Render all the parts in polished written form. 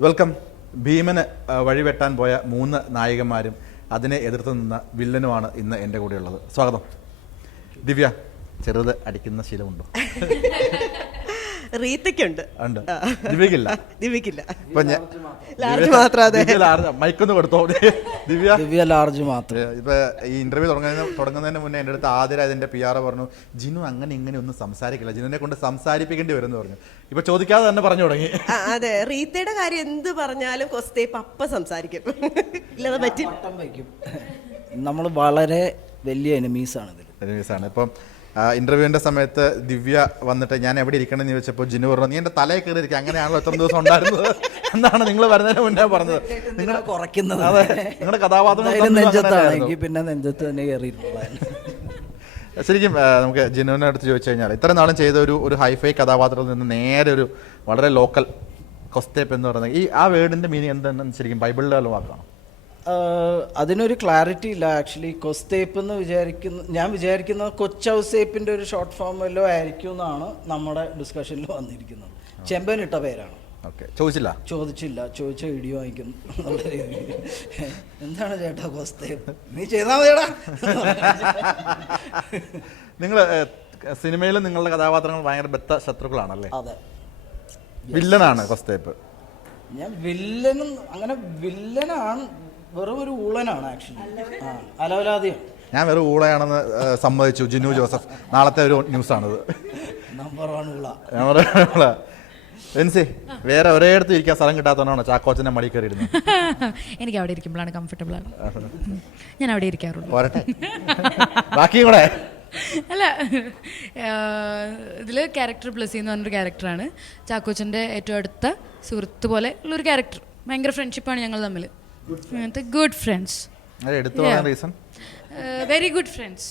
Welcome. ഭീമന് വഴിവെട്ടാൻ പോയ 3 നായികന്മാരും അതിനെ എതിർത്ത് നിന്ന വില്ലനുമാണ് ഇന്ന് എൻ്റെ കൂടെയുള്ളത്. സ്വാഗതം. ദിവ്യ, ചെറുത് അടിക്കുന്ന ശീലമുണ്ടോ? റീത്തയ്ക്കുണ്ട്. ദിവ്യക്കില്ല. ദിവ്യക്കില്ല. മൈക്കൊന്ന് കൊടുത്തോ. ദിവ്യ ലാർജ് മാത്രം. ഇപ്പൊ ഈ ഇന്റർവ്യൂ തുടങ്ങുന്നതിന് മുന്നേ എൻ്റെ അടുത്ത് ആതിര അതിന്റെ PR പറഞ്ഞു, ജിനു അങ്ങനെ ഇങ്ങനെ ഒന്നും സംസാരിക്കില്ല, ജിനുവിനെ കൊണ്ട് സംസാരിപ്പിക്കേണ്ടി വരും എന്ന് പറഞ്ഞു. ഇപ്പൊ ചോദിക്കാതെ തന്നെ പറഞ്ഞു തുടങ്ങി. അതെ, റീത്തയുടെ കാര്യം എന്ത് പറഞ്ഞാലും കൊസ്തേ പപ്പ സംസാരിക്കും. ഇല്ലാതെ പറ്റി നമ്മൾ വളരെ വലിയ എനിമീസാണ്. ഇപ്പം ഇന്റർവ്യൂവിന്റെ സമയത്ത് ദിവ്യ വന്നിട്ട് ഞാൻ എവിടെ ഇരിക്കണം എന്ന് ചോദിച്ചപ്പോൾ ജിനു പറഞ്ഞു, നീ എന്റെ തലയിൽ കയറി ഇരിക്കുക, അങ്ങനെയാണല്ലോ എത്ര ദിവസം ഉണ്ടായിരുന്നത് എന്നാണ് നിങ്ങൾ വരുന്നതിന് മുന്നേ പറഞ്ഞത്. നിങ്ങൾ കുറയ്ക്കുന്നത്. അതെ, നിങ്ങളുടെ കഥാപാത്രം നെഞ്ചത്താണെങ്കിൽ പിന്നെ നെഞ്ചത്ത് തന്നെ കയറിയിട്ടുള്ളതാണ്. ശരിക്കും നമുക്ക് ജിനുവിനെ അടുത്ത് ചോദിച്ചു കഴിഞ്ഞാൽ ഇത്ര നാളും ചെയ്ത ഒരു ഹൈഫൈ കഥാപാത്രത്തിൽ നിന്ന് നേരെ ഒരു വളരെ ലോക്കൽ കൊസ്തേപ്പ് എന്ന് പറയുന്നത് ആ വേർഡിന്റെ മീനിങ് എന്താണെന്ന് ശരിക്കും ബൈബിളിലെ വാക്കാണ്? അതിനൊരു ക്ലാരിറ്റി ഇല്ല ആക്ച്വലി. കൊസ്തേപ്പ് എന്ന് ഞാൻ വിചാരിക്കുന്നത് കൊച്ചൗസേപ്പിന്റെ ഒരു ഷോർട്ട് ഫോം വല്ലോ ആയിരിക്കും എന്നാണ് നമ്മുടെ ഡിസ്കഷനിൽ വന്നിരിക്കുന്നത്. ചെമ്പനിട്ട പേരാണ്. ചോദിച്ചില്ല, ചോദിച്ച വീഡിയോ വാങ്ങിക്കുന്നു എന്നുള്ള രീതിയിൽ. എന്താണ് ചേട്ടാ കൊസ്തേപ്പ്, നീ ചെയ്താൽ മതിയടാ. നിങ്ങൾ സിനിമയിൽ നിങ്ങളുടെ കഥാപാത്രങ്ങൾ ഭയങ്കര ബദ്ധ ശത്രുക്കളാണല്ലേ? അതെ. വില്ലനാണ് കൊസ്തേപ്പ്. ഞാൻ അങ്ങനെ വില്ലനാണ്, വെറും ഒരു ഊളനാണ് ആക്ച്വലി. അലവലാതിയാണ്. ഞാൻ വെറും ഊളയാണെന്ന് സമ്മതിച്ചു ജിനു ജോസഫ്. നാളത്തെ ഒരു ന്യൂസാണിത്. നമ്പർ 1 ഊള. എൻസി, വേറെ ഒരേടത്ത് ഇരിക്കാൻ സ്ഥലം കിട്ടാത്തതുകൊണ്ടാണോ ചാക്കോച്ചനെ മടി കയറി ഇരുന്നത്? എനിക്ക് അവിടെ ഇരിക്കുമ്പോഴാണ് കംഫർട്ടബിൾ ആണ്. ഞാൻ അവിടെ ഇരിക്കാറുള്ളൂ. പോരട്ടെ, ബാക്കിയും കൂടെ. അല്ല, ഇതിൽ ക്യാരക്ടർ പ്ലസ് എന്ന് പറഞ്ഞൊരു ക്യാരക്ടറാണ്. ചാക്കോച്ചൻ്റെ ഏറ്റവും അടുത്ത സുഹൃത്ത് പോലെ ഉള്ളൊരു ക്യാരക്ടർ. ഭയങ്കര ഫ്രണ്ട്ഷിപ്പാണ് ഞങ്ങൾ തമ്മിൽ. Good friends. Very good friends.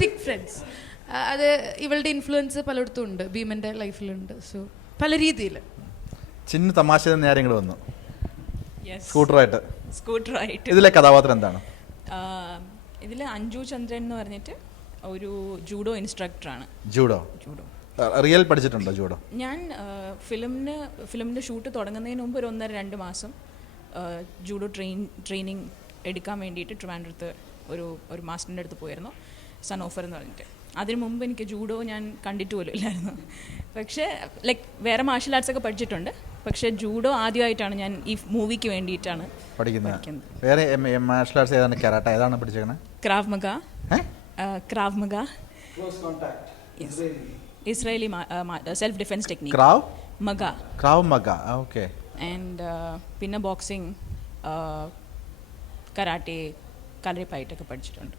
Thick friends. അത് ഇവളുടെ ഇൻഫ്ലുവൻസ് പലയിടത്തും ഉണ്ട്, ഭീമന്റെ ലൈഫിലുണ്ട്. സോ പല രീതിയിൽ ചിന്ന തമാശ നേരങ്ങൾ വന്നു. സ്കൂട്ടറായിട്ട് ഇതിലെ കഥാപാത്രം എന്താണ്? ഇതിൽ അഞ്ജു ചന്ദ്രൻ എന്ന് പറഞ്ഞിട്ട് ഒരു ജൂഡോ ഇൻസ്ട്രക്ടറാണ്. ജൂഡോ റിയൽ പഠിച്ചിട്ടുണ്ടോ ജൂഡോ? ഞാൻ ഫിലിമിൻ്റെ ഷൂട്ട് തുടങ്ങുന്നതിന് മുമ്പ് ഒരു 1.5-2 മാസം ജൂഡോ ട്രെയിനിങ് എടുക്കാൻ വേണ്ടിയിട്ട് ട്രിവാൻഡ്രത്ത് ഒരു മാസ്റ്ററിൻ്റെ അടുത്ത് പോയിരുന്നു, സൺ ഓഫർ എന്ന് പറഞ്ഞിട്ട്. അതിന് മുമ്പ് എനിക്ക് ജൂഡോ ഞാൻ കണ്ടിട്ട് പോലും ഇല്ലായിരുന്നു. പക്ഷേ വേറെ മാർഷൽ ആർട്സ് ഒക്കെ പഠിച്ചിട്ടുണ്ട്. പക്ഷേ ജൂഡോ ആദ്യമായിട്ടാണ് ഞാൻ ഈ മൂവിക്ക് വേണ്ടിയിട്ടാണ് പഠിക്കുന്നത്. വേറെ മാർഷൽ ആർട്സ് ഏതാണ്? കരാട്ടെ ഏതാണ് പഠിച്ചേക്കുന്നത്? Krav maga, Israeli self defence technique. Krav maga. Okay. And പിന്നെ ബോക്സിംഗ്, കരാട്ടെ, കളരിപ്പയറ്റൊക്കെ പഠിച്ചിട്ടുണ്ട്.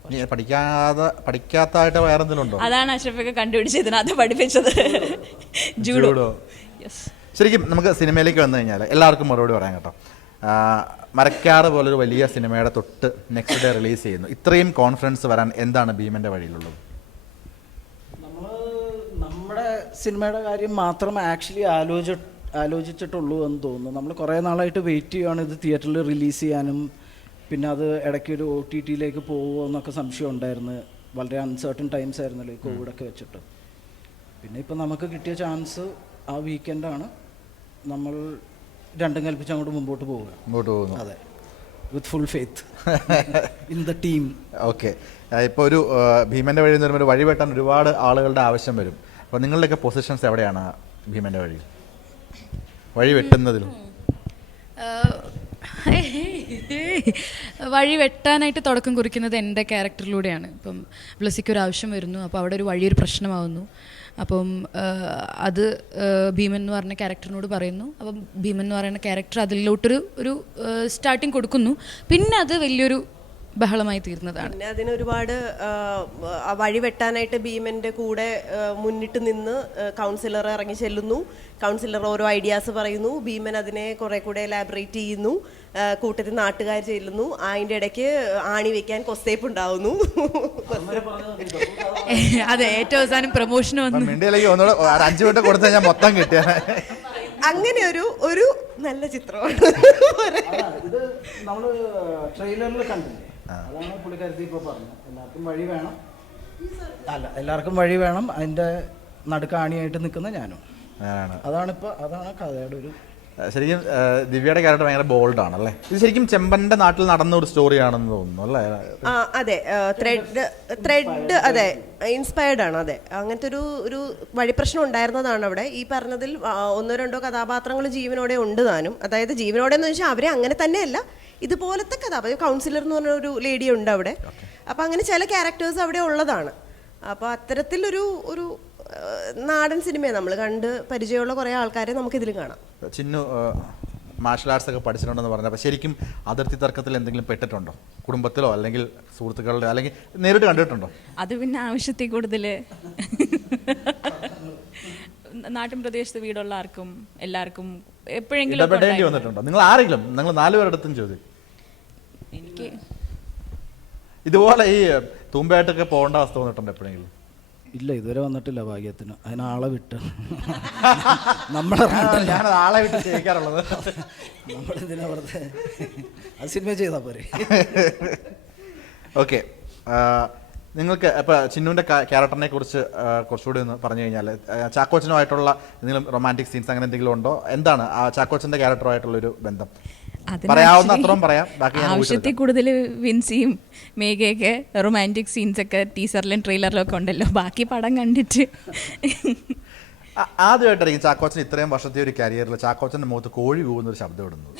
പഠിക്കാത്തതായിട്ട് വേറെ എന്തെങ്കിലും ഉണ്ടോ? അതാണ് അഷ്റഫൊക്കെ കണ്ടുപിടിച്ചതിനകത്ത് പഠിപ്പിച്ചത്, ജൂഡോ. ശരിക്കും നമുക്ക് സിനിമയിലേക്ക് വന്നു കഴിഞ്ഞാൽ എല്ലാവർക്കും മറുപടി പറയാം കേട്ടോ. മരക്കാറ് പോലൊരു വലിയ സിനിമയുടെ തൊട്ട് നെക്സ്റ്റ് ഡേ റിലീസ് ചെയ്യുന്നു. ഇത്രയും കോൺഫിഡൻസ് വരാൻ എന്താണ് ഭീമന്റെ വഴിയിലുള്ളത്? നമ്മുടെ സിനിമയുടെ കാര്യം മാത്രം ആക്ച്വലി ആലോചിച്ചിട്ടുള്ളൂ എന്ന് തോന്നുന്നു. നമ്മൾ കുറേ നാളായിട്ട് വെയിറ്റ് ചെയ്യുകയാണ് ഇത് തിയേറ്ററിൽ റിലീസ് ചെയ്യാനും. പിന്നെ അത് ഇടയ്ക്ക് ഒരു OTT-യിലേക്ക് പോകുമോ എന്നൊക്കെ സംശയം ഉണ്ടായിരുന്നു. വളരെ അൺസർട്ടൺ ടൈംസ് ആയിരുന്നല്ലോ ഈ കോവിഡൊക്കെ വെച്ചിട്ട്. പിന്നെ ഇപ്പം നമുക്ക് കിട്ടിയ ചാൻസ് ആ വീക്കെൻഡാണ്. നമ്മൾ രണ്ടും കൽപ്പിച്ച് അങ്ങോട്ട് മുമ്പോട്ട് പോകുന്നു. അതെ, with full faith in the team. Okay. ഇപ്പോൾ ഒരു ഭീമൻ്റെ വഴി എന്ന് പറയുമ്പോൾ വഴി വെട്ടാൻ ഒരുപാട് ആളുകളുടെ ആവശ്യം വരും. അപ്പോൾ നിങ്ങളുടെയൊക്കെ പൊസിഷൻസ് എവിടെയാണ് ഭീമൻ്റെ വഴി വെട്ടുന്നതിലും? വഴി വെട്ടാനായിട്ട് തുടക്കം കുറിക്കുന്നത് എൻ്റെ ക്യാരക്ടറിലൂടെയാണ്. ഇപ്പം ബ്ലസ്സിക്ക് ഒരു ആവശ്യം വരുന്നു, അപ്പോൾ അവിടെ ഒരു വഴിയൊരു പ്രശ്നമാവുന്നു. അപ്പം അത് ഭീമൻ എന്ന് പറഞ്ഞ ക്യാരക്ടറിനോട് പറയുന്നു. അപ്പം ഭീമൻ എന്ന് പറയുന്ന ക്യാരക്ടർ അതിലോട്ടൊരു സ്റ്റാർട്ടിങ് കൊടുക്കുന്നു. പിന്നെ അത് വലിയൊരു ബഹളമായി തീർന്നതാണ്. പിന്നെ അതിനൊരുപാട് വഴി വെട്ടാനായിട്ട് ഭീമന്റെ കൂടെ മുന്നിട്ട് നിന്ന് കൗൺസിലർ ഇറങ്ങി ചെല്ലുന്നു. കൗൺസിലർ ഓരോ ഐഡിയാസ് പറയുന്നു. ഭീമൻ അതിനെ കുറെ കൂടെ എലാബറേറ്റ് ചെയ്യുന്നു. കൂട്ടത്തിൽ നാട്ടുകാർ ചെല്ലുന്നു. അതിൻ്റെ ഇടയ്ക്ക് ആണി വെക്കാൻ കൊസ്തേപ്പ് ഉണ്ടാവുന്നു. അതെ, ഏറ്റവും അവസാനം പ്രൊമോഷൻ വന്നു. അങ്ങനെ ഒരു നല്ല ചിത്രമാണ്. നമ്മൾ ട്രെയിലറിൽ കണ്ടില്ലേ, അതാണ് പുള്ളിക്കാരത്തി ഇപ്പോൾ പറഞ്ഞത്. എല്ലാവർക്കും വഴി വേണം. അതിൻ്റെ നടുക്ക് ആണിയായിട്ട് നിൽക്കുന്ന ഞാനും. ഞാനാണ്. അതാണ് കഥയുടെ ഒരു ശരിക്കും ദിവ്യയുടെ ക്യാരക്ടർ ഭയങ്കര ബോൾഡാണ് അല്ലേ? ഇത് ശരിക്കും ചെമ്പന്റെ നാട്ടിൽ നടന്ന ഒരു സ്റ്റോറിയാണെന്ന് തോന്നുന്നു അല്ലേ? അതെ, ത്രെഡ് അതെ ഇൻസ്പയർഡ് ആണ്. അതെ, അങ്ങനത്തെ ഒരു വഴിപ്രശ്നം ഉണ്ടായിരുന്നതാണ് അവിടെ. ഈ പറഞ്ഞതിൽ 1-2 കഥാപാത്രങ്ങൾ ജീവനോടെ ഉണ്ട് താനും. അതായത് ജീവനോടെ എന്ന് വെച്ചാൽ അവരെ അങ്ങനെ തന്നെയല്ല, ഇതുപോലത്തെ കഥാപാത്രം കൗൺസിലർ എന്ന് പറഞ്ഞ ഒരു ലേഡി ഉണ്ട് അവിടെ. അപ്പം അങ്ങനെ ചില ക്യാരക്ടേഴ്സ് അവിടെ ഉള്ളതാണ്. അപ്പോൾ അത്തരത്തിലൊരു നാടൻ സിനിമയെ നമ്മൾ കണ്ട് പരിചയമുള്ള കുറേ ആൾക്കാരെ നമുക്കിതിൽ കാണാം. ചിന്നു മാർഷൽ ആർട്സ് ഒക്കെ പഠിച്ചിട്ടുണ്ടെന്ന് പറഞ്ഞാൽ അപ്പോൾ ശരിക്കും അതിർത്തി തർക്കത്തിൽ എന്തെങ്കിലും പെട്ടിട്ടുണ്ടോ? കുടുംബത്തിലോ അല്ലെങ്കിൽ സുഹൃത്തുക്കളുടെ അല്ലെങ്കിൽ നേരിട്ട് കണ്ടിട്ടുണ്ടോ? അത് പിന്നെ ആവശ്യത്തിൽ കൂടുതൽ നാട്ടിൻ പ്രദേശത്ത് വീടുള്ള ആർക്കും എല്ലാവർക്കും എപ്പോഴെങ്കിലും ഇടപെടേണ്ടി വന്നിട്ടുണ്ടോ? നിങ്ങൾ ആരെങ്കിലും, നിങ്ങൾ 4 പേരെടുത്തും ചോദ്യം. എനിക്ക് ഇതുപോലെ ഈ തൂമ്പയായിട്ടൊക്കെ പോകേണ്ട അവസ്ഥ വന്നിട്ടുണ്ടോ എപ്പോഴെങ്കിലും? ഇല്ല, ഇതുവരെ വന്നിട്ടില്ല ഭാഗ്യത്തിന്. അതിനാളെ വിട്ട് നമ്മളെ ഞാൻ ആളെ വിട്ട് ചെയ്യിക്കാറുള്ളത്. നമ്മളെന്തിനാ വെറുതെ അത് സിനിമ ചെയ്താൽ പോരെ. ഓക്കെ, നിങ്ങൾക്ക് ഇപ്പോൾ ചിന്നുവിൻ്റെ ക്യാരക്ടറിനെ കുറിച്ച് കുറച്ചുകൂടി ഒന്ന് പറഞ്ഞു കഴിഞ്ഞാൽ ചാക്കോച്ചനുമായിട്ടുള്ള എന്തെങ്കിലും റൊമാൻറ്റിക് സീൻസ് അങ്ങനെ എന്തെങ്കിലും ഉണ്ടോ? എന്താണ് ആ ചാക്കോച്ചൻ്റെ ക്യാരക്ടറുമായിട്ടുള്ളൊരു ബന്ധം? പറയാവുന്ന അത്രയും പറയാം, ബാക്കി ആവശ്യത്തിൽ കൂടുതൽ വിൻസിയും മേഘയൊക്കെ റൊമാൻറ്റിക് സീൻസ് ഒക്കെ ടീസറിലും ട്രെയിലറിലും ഒക്കെ ഉണ്ടല്ലോ. ബാക്കി പടം കണ്ടിട്ട് ആദ്യമായിട്ടായിരിക്കും ചാക്കോച്ചൻ ഇത്രയും വർഷത്തെ ഒരു കരിയറിൽ ചാക്കോച്ചൻ്റെ മുഖത്ത് കോഴി പോകുന്നൊരു ശബ്ദം ഇടുന്നത്.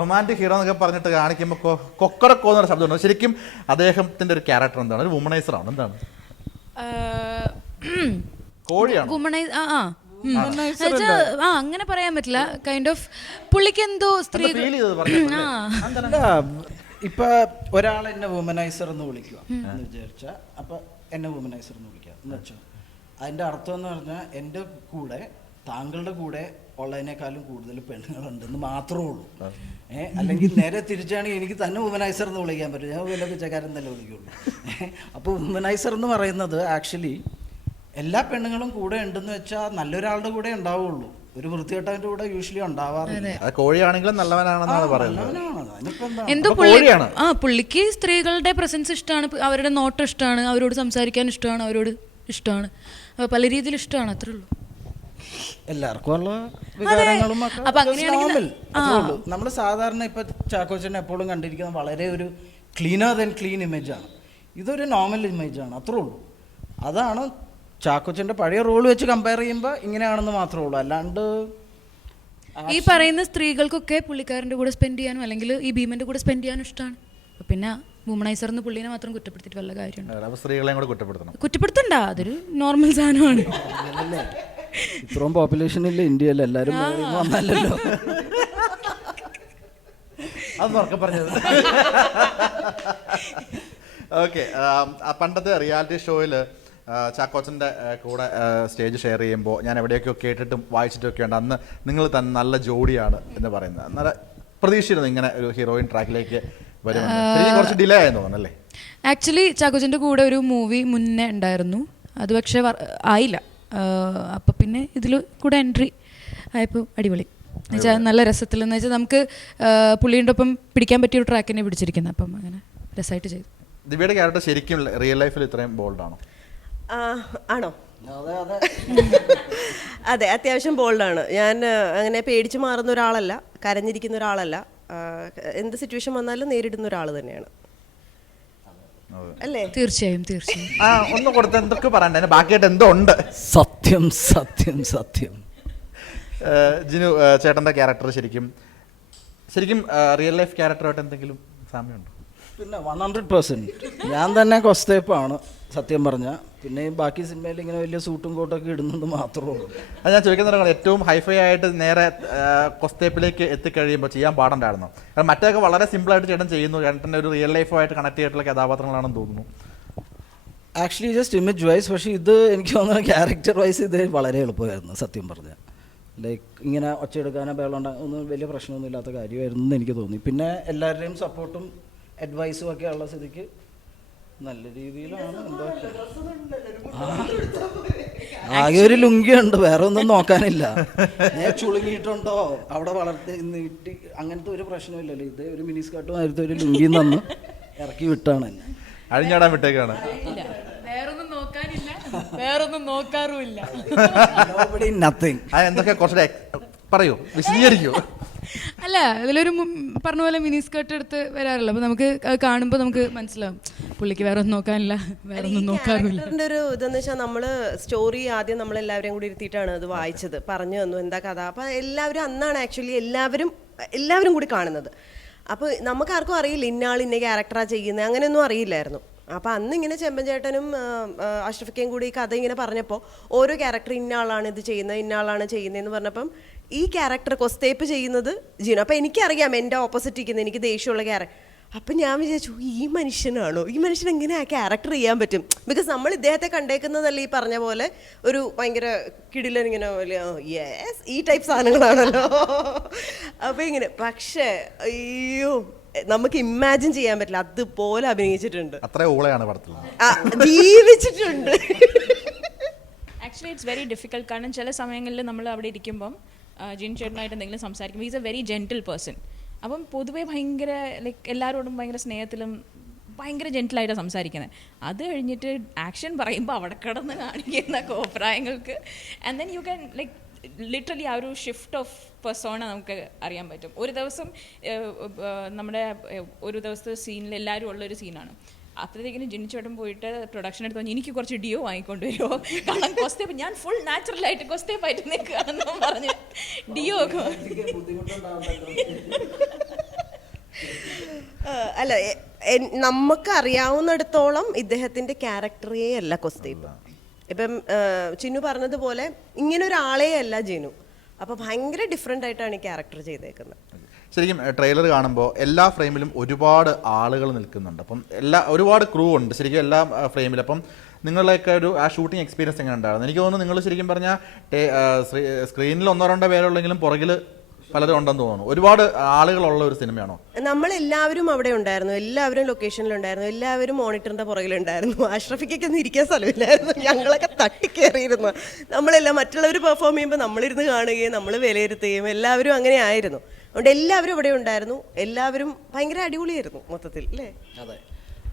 റൊമാൻറ്റിക് ഹീറോ എന്നൊക്കെ പറഞ്ഞിട്ട് കാണിക്കുമ്പോൾ കൊക്കറക്കോ എന്നൊരു ശബ്ദം ഉണ്ട്. ശരിക്കും അദ്ദേഹത്തിൻ്റെ ഒരു ക്യാരക്ടർ എന്താണ്? ഒരു വുമണൈസറാണ്. എന്താണ്? കോഴിയാണ്. അങ്ങനെ പറയാൻ പറ്റില്ല. കൈൻഡ് ഓഫ് പുള്ളിക്ക് എന്തോ സ്ത്രീകൾ ഇപ്പൊ ഒരാൾ എന്നെ വുമനൈസർ എന്ന് വിളിക്കുക എന്ന് വിചാരിച്ച, അപ്പൊ എന്നെ വുമനൈസർ എന്ന് വിളിക്കുക എന്ന് വെച്ചാൽ അതിന്റെ അർത്ഥം എന്ന് പറഞ്ഞാൽ എൻ്റെ കൂടെ താങ്കളുടെ കൂടെ ഉള്ളതിനേക്കാളും കൂടുതൽ പെണ്ണുങ്ങളുണ്ടെന്ന് മാത്രമേ ഉള്ളൂ. അല്ലെങ്കിൽ നേരെ തിരിച്ചാണെങ്കിൽ എനിക്ക് തന്നെ വുമനൈസർ എന്ന് വിളിക്കാൻ പറ്റും. ഞാൻ വല്ല പിച്ചക്കാരൻ തന്നെ വിളിക്കുള്ളൂ. അപ്പോൾ വുമനൈസർ എന്ന് പറയുന്നത് ആക്ച്വലി എല്ലാ പെണ്ണുങ്ങളും കൂടെ ഉണ്ടെന്ന് വെച്ചാൽ നല്ലൊരാളുടെ കൂടെ ഉണ്ടാവുള്ളൂ. ഒരു വൃത്തികെട്ടവന്റെ കൂടെ യൂഷ്വലി ഉണ്ടാവാറില്ല. കോഴിയാണെങ്കിലും നല്ലവനാണെന്നാണ് പറയുന്നത്. എന്തോ പുള്ളിക്ക് സ്ത്രീകളുടെ പ്രസൻസ് ഇഷ്ടമാണ്, അവരുടെ നോട്ടം ഇഷ്ടമാണ്, അവരോട് സംസാരിക്കാൻ ഇഷ്ടമാണ്, അവരോട് ഇഷ്ടമാണ്, പല രീതിയിൽ ഇഷ്ടമാണ്. അത്രേ ഉള്ളൂ. എല്ലാവർക്കും ഉള്ള വികാരങ്ങളും നമ്മൾ സാധാരണ ഇപ്പൊ ചാക്കോച്ചനെ എപ്പോഴും കണ്ടിരിക്കുന്നത് വളരെ ഒരു ക്ലീനർ ദൻ ക്ലീൻ ഇമേജാണ്. ഇതൊരു നോർമൽ ഇമേജാണ്, അത്രേ ഉള്ളൂ. അതാണ് ചാക്കോച്ചൻ്റെ പഴയ റോൾ വെച്ച് കമ്പയർ ചെയ്യുമ്പോൾ ഇങ്ങനെയാണെന്ന് മാത്രമേ ഉള്ളൂ. അല്ലാണ്ട് ഈ പറയുന്ന സ്ത്രീകൾക്കൊക്കെ പുള്ളിക്കാരൻ്റെ കൂടെ സ്പെൻഡ് ചെയ്യാനും അല്ലെങ്കിൽ ഈ ഭീമൻ്റെ കൂടെ സ്പെൻഡ് ചെയ്യാനും ഇഷ്ടമാണ്. പിന്നെ വുമണൈസർ എന്ന് പുള്ളിനെ മാത്രം കുറ്റപ്പെടുത്തിയിട്ട് വല്ല കാര്യമുണ്ട്? സ്ത്രീകളെയും കൂടെ കുറ്റപ്പെടുത്തണ്ട, അതൊരു നോർമൽ സാധനമാണ്. ഇത്രയും പോപ്പുലേഷൻ ഇല്ല ഇന്ത്യയിൽ, എല്ലാവരും വന്നല്ലോ. അതൊക്കെ പറഞ്ഞത്. ഓക്കെ, പണ്ടത്തെ റിയാലിറ്റി ഷോയിൽ ചാക്കോച്ചൻ്റെ കൂടെ സ്റ്റേജ് ഷെയർ ചെയ്യുമ്പോൾ ഞാൻ എവിടെയൊക്കെയോ കേട്ടിട്ടും വായിച്ചിട്ടൊക്കെ ഉണ്ട്, അന്ന് നിങ്ങൾ തന്നെ നല്ല ജോഡിയാണ് എന്ന് പറയുന്നത്. അന്നേരം പ്രതീക്ഷിച്ചിരുന്നു ഇങ്ങനെ ഒരു ഹീറോയിൻ ട്രാക്കിലേക്ക് വരുമെന്ന്? കുറച്ച് ഡിലേ ആയെന്ന് തോന്നുന്നല്ലേ? ആക്ച്വലി ചാക്കോച്ചൻ്റെ കൂടെ ഒരു മൂവി മുന്നേ ഉണ്ടായിരുന്നു, അത് പക്ഷേ ആയില്ല. അപ്പം പിന്നെ ഇതിൽ കൂടെ എൻട്രി ആയപ്പോൾ അടിപൊളി എന്ന് വെച്ചാൽ നല്ല രസത്തിൽ എന്ന് വെച്ചാൽ നമുക്ക് പുള്ളിയുടെ ഒപ്പം പിടിക്കാൻ പറ്റിയൊരു ട്രാക്കിനെ പിടിച്ചിരിക്കുന്നത്. അപ്പം അങ്ങനെ രസമായിട്ട് ചെയ്തു. ദിവ്യയുടെ ക്യാരക്ടർ ശരിക്കും റിയൽ ലൈഫിൽ ഇത്രയും ബോൾഡാണോ? ആണോ? അതെ, അത്യാവശ്യം ബോൾഡാണ്. ഞാൻ അങ്ങനെ പേടിച്ച് മാറുന്ന ഒരാളല്ല, കരഞ്ഞിരിക്കുന്ന ഒരാളല്ല. എന്ത് സിറ്റുവേഷൻ വന്നാലും നേരിടുന്ന ഒരാൾ തന്നെയാണ്, അല്ലേ? തീർച്ചയായും. ഒന്ന് കൊടുത്ത് എന്തൊക്കെ പറയണ്ട, ബാക്കിയായിട്ട് എന്തോ ഉണ്ട്. സത്യം സത്യം സത്യം. ജിനു ചേട്ടൻ്റെ ക്യാരക്ടർ ശരിക്കും റിയൽ ലൈഫ് ക്യാരക്ടറായിട്ട് എന്തെങ്കിലും സാമ്യമുണ്ടോ? പിന്നെ 100% ഞാൻ തന്നെ കൊസ്തേപ്പാണ് സത്യം പറഞ്ഞാൽ. പിന്നെ ബാക്കി സിനിമയിൽ ഇങ്ങനെ വലിയ സൂട്ടും കോട്ടൊക്കെ ഇടുന്നത് മാത്രമേ ഉള്ളൂ. അത് ഞാൻ ചോദിക്കുന്നത് ഏറ്റവും ഹൈഫൈ ആയിട്ട് നേരെ കൊസ്തേപ്പിലേക്ക് എത്തിക്കഴിയുമ്പോൾ ചെയ്യാൻ പാടുണ്ടായിരുന്നു. കാരണം മറ്റൊക്കെ വളരെ സിമ്പിളായിട്ട് ചേട്ടൻ ചെയ്യുന്നു. ചേട്ടൻ്റെ ഒരു റിയൽ ലൈഫുമായിട്ട് കണക്ട് ചെയ്തിട്ടുള്ള കഥാപാത്രങ്ങളാണെന്ന് തോന്നുന്നു. ആക്ച്വലി ജസ്റ്റ് ഇമേജ് വൈസ്, പക്ഷേ ഇത് എനിക്ക് തോന്നുന്ന ക്യാരക്ടർ വൈസ് ഇത് വളരെ എളുപ്പമായിരുന്നു സത്യം പറഞ്ഞാൽ. ലൈക്ക് ഇങ്ങനെ ഒച്ചയെടുക്കാനോ ബഹളം ഒന്നും വലിയ പ്രശ്നമൊന്നും ഇല്ലാത്ത കാര്യമായിരുന്നു എന്ന് എനിക്ക് തോന്നി. പിന്നെ എല്ലാവരുടെയും സപ്പോർട്ടും അഡ്വൈസും ഒക്കെ ഉള്ള സ്ഥിതിക്ക് നല്ല രീതിയിലാണ്. ആകെ ഒരു ലുങ്കിയുണ്ട്, വേറെ ഒന്നും നോക്കാനില്ല. ഞാൻ ചുളുങ്ങിയിട്ടുണ്ടോ അവിടെ വളർത്തി നീട്ടി അങ്ങനത്തെ ഒരു പ്രശ്നമില്ലല്ലോ. ഇത് ഒരു മിനി സ്കർട്ടുമായിട്ട് ഒരു ലുങ്കിയിൽ നിന്ന് ഇറക്കി വിട്ടാണ് എന്നെ. അഴിഞ്ഞാടാൻ വിട്ടേക്കാണ്. വേറൊന്നും നോക്കാനില്ല. വേറൊന്നും നോക്കാറുമില്ല. നത്തിങ്. എന്തൊക്കെ കുറച്ചുകൂടെ പറയൂ, വിശദീകരിക്കൂ. അല്ല, അതിലൊരു പറഞ്ഞ പോലെ മിനി സ്കേർട്ട് എടുത്ത് വരാറില്ല. അപ്പോൾ നമുക്ക് അത് കാണുമ്പോൾ നമുക്ക് മനസ്സിലാവും പുള്ളിക്ക് വേറെ ഒന്നും നോക്കാനില്ല, വേറെ ഒന്നും നോക്കാറുമില്ല. ക്യാരക്ടറിന്റെ ഒരു ഇതെന്ന് വെച്ചാൽ നമ്മള് സ്റ്റോറി ആദ്യം നമ്മൾ എല്ലാവരെയും കൂടി ഇരുത്തിയിട്ടാണ് അത് വായിച്ചത്, പറഞ്ഞു തന്നു എന്താ കഥ. അപ്പൊ എല്ലാവരും അന്നാണ് ആക്ച്വലി എല്ലാവരും കൂടി കാണുന്നത്. അപ്പോൾ നമുക്കാർക്കും അറിയില്ല ഇന്നയാൾ ഇന്ന ക്യാരക്ടറാ ചെയ്യുന്നത്, അങ്ങനെയൊന്നും അറിയില്ലായിരുന്നു. അപ്പോൾ അന്ന് ഇങ്ങനെ ചെമ്പൻ ചേട്ടനും അഷ്റഫിക്കയും കൂടി ഈ കഥ ഇങ്ങനെ പറഞ്ഞപ്പോൾ ഓരോ ക്യാരക്ടർ ഇന്ന ആളാണ് ഇത് ചെയ്യുന്നത്, ഇന്ന ആളാണ് ചെയ്യുന്നതെന്ന് പറഞ്ഞപ്പം ഈ ക്യാരക്ടർ കൊസ്തേപ്പ് ചെയ്യുന്നത് ജിനു. അപ്പോൾ എനിക്കറിയാം എൻ്റെ ഓപ്പോസിറ്റ് ഇരിക്കുന്നത് എനിക്ക് ദേഷ്യമുള്ള ക്യാരക്ടർ. അപ്പം ഞാൻ വിചാരിച്ചു ഈ മനുഷ്യനാണോ, ഈ മനുഷ്യൻ എങ്ങനെ ആ ക്യാരക്ടർ ചെയ്യാൻ പറ്റും? ബിക്കോസ് നമ്മൾ ഇദ്ദേഹത്തെ കണ്ടേക്കുന്നതല്ല ഈ പറഞ്ഞ പോലെ ഒരു ഭയങ്കര കിടിലനിങ്ങനെ യെസ് ഈ ടൈപ്പ് സാധനങ്ങളാണല്ലോ. അപ്പോൾ ഇങ്ങനെ പക്ഷേ അയ്യോ നമുക്ക് ഇമാജിൻ ചെയ്യാൻ പറ്റില്ല, അതുപോലെ അഭിനയിച്ചിട്ടുണ്ട്. അത്ര ഊളയാണ് പടത്തിൽ, ജീവിച്ചിട്ടുണ്ട്. Actually it's very difficult. കാരണം ചില സമയങ്ങളിൽ നമ്മൾ അവിടെ ഇരിക്കുമ്പം ജിൻ ചേട്ടനായിട്ട് എന്തെങ്കിലും സംസാരിക്കുമ്പോൾ is A very gentle person. അപ്പം പൊതുവേ ഭയങ്കര ലൈക്ക് എല്ലാവരോടും ഭയങ്കര സ്നേഹത്തിലും ഭയങ്കര ജെൻറ്റിലായിട്ടാണ് സംസാരിക്കുന്നത്. അത് കഴിഞ്ഞിട്ട് ആക്ഷൻ പറയുമ്പോൾ അവിടെ കിടന്ന് കാണിക്കുന്ന കോപ്രായങ്ങൾക്ക് and then you can like literally ആ ഒരു ഷിഫ്റ്റ് ഓഫ് പെർസോണ നമുക്ക് അറിയാൻ പറ്റും. ഒരു ദിവസം നമ്മുടെ ഒരു ദിവസത്തെ സീനിൽ എല്ലാവരും ഉള്ളൊരു സീനാണ്. അപ്പോഴത്തേക്കിന് ജിനിച്ചോട്ടം പോയിട്ട് പ്രൊഡക്ഷൻ എടുത്ത് പറഞ്ഞ് എനിക്ക് കുറച്ച് ഡിയോ വാങ്ങിക്കൊണ്ടുവരുമോ, കാരണം കൊസ്തേപ്പ് ഞാൻ ഫുൾ നാച്ചുറലായിട്ട് കൊസ്തേപ്പായിട്ട് നിൽക്കുകയാണെന്ന് പറഞ്ഞ് ഡിയോ ഒക്കെ അല്ല നമുക്ക് അറിയാവുന്നിടത്തോളം ഇദ്ദേഹത്തിൻ്റെ ക്യാരക്ടറേ അല്ല കൊസ്തേപ്പ്. ഇപ്പം ചിന്നു പറഞ്ഞതുപോലെ ഇങ്ങനെ ഒരാളേ അല്ല ജിനു. അപ്പോൾ ഭയങ്കര ഡിഫറെൻ്റ് ആയിട്ടാണ് ഈ ക്യാരക്ടർ ചെയ്തേക്കുന്നത്. ശരിക്കും ട്രെയിലർ കാണുമ്പോൾ എല്ലാ ഫ്രെയിമിലും ഒരുപാട് ആളുകൾ നിൽക്കുന്നുണ്ട്. അപ്പം ഒരുപാട് ക്രൂ ഉണ്ട് ശരിക്കും എല്ലാ ഫ്രെയിമിലും. അപ്പം നിങ്ങളുടെയൊക്കെ ആ ഷൂട്ടിംഗ് എക്സ്പീരിയൻസ് എങ്ങനെ ഉണ്ടായിരുന്നു? എനിക്ക് തോന്നുന്നു നിങ്ങൾ ശരിക്കും പറഞ്ഞാൽ സ്ക്രീനിൽ 1-2 പേരുള്ളെങ്കിലും പുറകിൽ പലരും ഉണ്ടെന്ന് തോന്നുന്നു. ഒരുപാട് ആളുകളുള്ള ഒരു സിനിമയാണോ? നമ്മളെല്ലാവരും അവിടെ ഉണ്ടായിരുന്നു, എല്ലാവരും ലൊക്കേഷനിലുണ്ടായിരുന്നു, എല്ലാവരും മോണിറ്ററിന്റെ പുറകിലുണ്ടായിരുന്നു. അഷ്റഫിക്കൊന്നും ഇരിക്കാൻ സ്ഥലമില്ലായിരുന്നു, ഞങ്ങളൊക്കെ തട്ടിക്കേറിയിരുന്നു. നമ്മളെല്ലാം മറ്റുള്ളവർ പെർഫോം ചെയ്യുമ്പോൾ നമ്മളിരുന്ന് കാണുകയും നമ്മൾ വിലയിരുത്തുകയും എല്ലാവരും അങ്ങനെ ആയിരുന്നു. അതുകൊണ്ട് എല്ലാവരും ഇവിടെ ഉണ്ടായിരുന്നു, എല്ലാവരും ഭയങ്കര അടിപൊളിയായിരുന്നു മൊത്തത്തിൽ അല്ലേ? അതെ.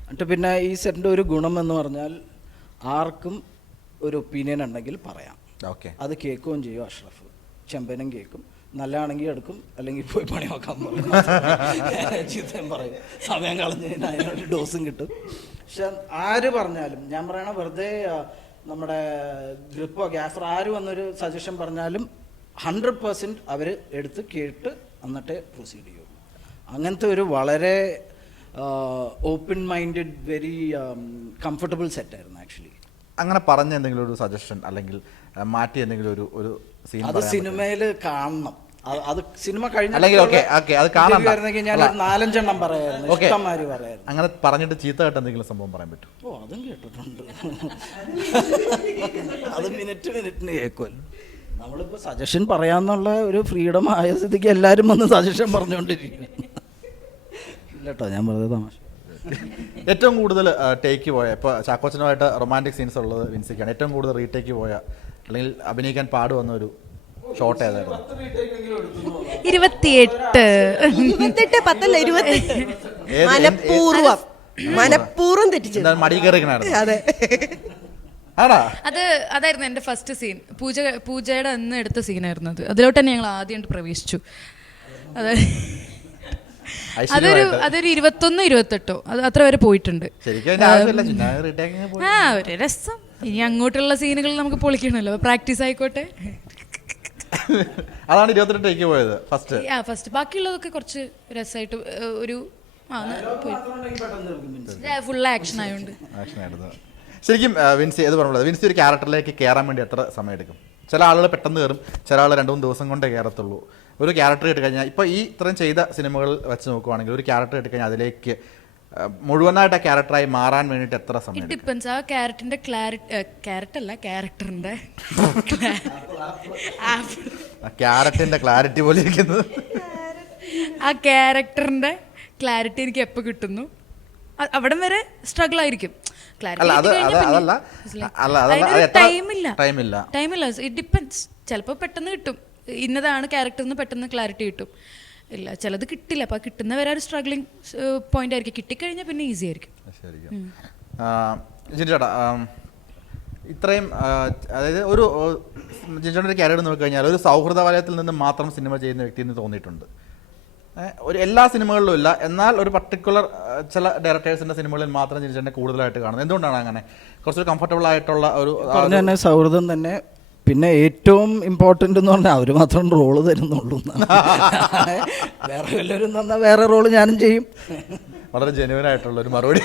എന്നിട്ട് പിന്നെ ഈ സെറ്റിൻ്റെ ഒരു ഗുണം എന്ന് പറഞ്ഞാൽ ആർക്കും ഒരു ഒപ്പീനിയൻ ഉണ്ടെങ്കിൽ പറയാം. ഓക്കെ, അത് കേൾക്കുകയും ചെയ്യും. അഷ്റഫ് ചെമ്പനും കേൾക്കും, നല്ലതാണെങ്കിൽ എടുക്കും, അല്ലെങ്കിൽ പോയി പണി നോക്കാൻ പറയും, ചീത്തയും പറയും, സമയം കളഞ്ഞ് അതിനൊരു ഡോസും കിട്ടും. പക്ഷെ ആര് പറഞ്ഞാലും ഞാൻ പറയണ വെറുതെ നമ്മുടെ ഗ്രിപ്പോ ഗ്യാഫർ ആര് വന്നൊരു സജഷൻ പറഞ്ഞാലും 100% അവർ എടുത്ത് കേട്ട് എന്നിട്ടേ പ്രൊസീഡ് ചെയ്യും. അങ്ങനത്തെ ഒരു വളരെ ഓപ്പൺ മൈൻഡഡ് വെരി കംഫർട്ടബിൾ സെറ്റായിരുന്നു ആക്ച്വലി. അങ്ങനെ പറഞ്ഞ എന്തെങ്കിലും ഒരു സജഷൻ അല്ലെങ്കിൽ മാറ്റി എന്തെങ്കിലും ഒരു സീൻ അത് സിനിമയിൽ കാണണം. അത് സിനിമ അല്ലെങ്കിൽ അത് കാണാൻ ഞാൻ 4-5 എണ്ണം പറയായിരുന്നു, ഇഷ്ടംമാതിരി പറയായിരുന്നു. അങ്ങനെ പറഞ്ഞിട്ട് ചീത്ത കേട്ട എന്തെങ്കിലും സംഭവം പറയാൻ പറ്റും? ഓ അതും കേട്ടിട്ടുണ്ട്. അത് മിനിറ്റിന് കേൾക്കുമല്ലോ. നമ്മളിപ്പോൾ സജഷൻ പറയാന്നുള്ള ഒരു ഫ്രീഡം ആയ സ്ഥിതിക്ക് എല്ലാവരും വന്ന് സജഷൻ പറഞ്ഞുകൊണ്ടിരിക്കും. ഇല്ലട്ടോ, ഞാൻ പറഞ്ഞത് തമാശ. ഏറ്റവും കൂടുതൽ ടേക്ക് പോയ ഇപ്പോൾ ചാക്കോച്ചനുമായിട്ട് റൊമാൻറ്റിക് സീൻസ് ഉള്ളത് വിൻസിക്കാണ്. ഏറ്റവും കൂടുതൽ റീടേക്ക് പോയ അല്ലെങ്കിൽ അഭിനയിക്കാൻ പാടുവന്ന ഒരു ഷോട്ട് ഏതായിരുന്നു? 28 മനഃപൂർവ്വം തെറ്റിച്ചു മടി കയറിക്കണായിരുന്നു. അതെ, അതായിരുന്നു എൻ്റെ ഫസ്റ്റ് സീൻ. പൂജയുടെ അന്ന് എടുത്ത സീനായിരുന്നു അത്. അതിലോട്ട് തന്നെ ഞങ്ങൾ ആദ്യം പ്രവേശിച്ചു. അതൊരു 21-28 അത് അത്ര വരെ പോയിട്ടുണ്ട്. ഒരു രസം. ഇനി അങ്ങോട്ടുള്ള സീനുകൾ നമുക്ക് പൊളിക്കണമല്ലോ, പ്രാക്ടീസ് ആയിക്കോട്ടെ. അതാണ് 28 ടേക്ക് പോയത് ഫസ്റ്റ്. ബാക്കിയുള്ളതൊക്കെ കുറച്ച് രസമായിട്ട് ഒരു ഫുൾ ആക്ഷൻ ആയതുകൊണ്ട്. ശരിക്കും വിൻസി ഇത് പറഞ്ഞത്, വിൻസി ഒരു ക്യാരക്ടറിലേക്ക് കയറാൻ വേണ്ടി എത്ര സമയം എടുക്കും? ചില ആളുകൾ പെട്ടെന്ന് കയറും, ചില ആൾ 2-3 ദിവസം കൊണ്ടേ കയറത്തുള്ളൂ. ഒരു ക്യാരക്ടർ കിട്ടിക്കഴിഞ്ഞാൽ ഇപ്പോൾ ഈ ഇത്രയും ചെയ്ത സിനിമകൾ വെച്ച് നോക്കുവാണെങ്കിൽ ഒരു ക്യാരക്ടർ കിട്ടിക്കഴിഞ്ഞാൽ അതിലേക്ക് മുഴുവനായിട്ട് ആ ക്യാരക്ടറായി മാറാൻ വേണ്ടിയിട്ട് എത്ര സമയം? ഡിപ്പെൻസ് ആ ക്യാരക്ടറിന്റെ ക്യാരറ്റിന്റെ ക്ലാരിറ്റി പോലെ ഇരിക്കുന്നത്. ആ ക്യാരക്ടറിന്റെ ക്ലാരിറ്റി എനിക്ക് എപ്പോൾ കിട്ടുന്നു അവിടം വരെ സ്ട്രഗിൾ ആയിരിക്കും. ടൈമില്ല. It depends. ചിലപ്പോൾ പെട്ടെന്ന് കിട്ടും, ഇന്നതാണ് ക്യാരക്ടറിന് പെട്ടെന്ന് ക്ലാരിറ്റി കിട്ടും. ഇല്ല, ചിലത് കിട്ടില്ല. അപ്പോൾ കിട്ടുന്ന വരെ ഒരു സ്ട്രഗ്ലിംഗ് പോയിന്റ് ആയിരിക്കും. കിട്ടിക്കഴിഞ്ഞാൽ പിന്നെ ഈസി ആയിരിക്കും. ചേട്ടാ, ഇത്രയും അതായത് ഒരു ജിൻജോൻ്റെ ഒരു ക്യാരിയർ നോക്കി കഴിഞ്ഞാൽ ഒരു സൗഹൃദ വലയത്തിൽ നിന്ന് മാത്രം സിനിമ ചെയ്യുന്ന വ്യക്തി എന്ന് തോന്നിയിട്ടുണ്ട്. ഒരു എല്ലാ സിനിമകളിലും ഇല്ല, എന്നാൽ ഒരു പർട്ടിക്കുലർ ചില ഡയറക്ടേഴ്സിൻ്റെ സിനിമകളിൽ മാത്രം ജിൻജോനെ കൂടുതലായിട്ട് കാണുന്നത്. എന്തുകൊണ്ടാണ് അങ്ങനെ? കുറച്ചൊരു കംഫർട്ടബിൾ ആയിട്ടുള്ള ഒരു പറഞ്ഞ തന്നെ സൗഹൃദം തന്നെ. പിന്നെ ഏറ്റവും ഇമ്പോർട്ടൻ്റ് എന്ന് പറഞ്ഞാൽ അവർ മാത്രം റോള് തരുന്നുള്ളൂ. വേറെ വല്ലവരും തന്നാൽ വേറെ റോള് ഞാനും ചെയ്യും. വളരെ ജെന്യുവൻ ആയിട്ടുള്ള ഒരു മറുപടി.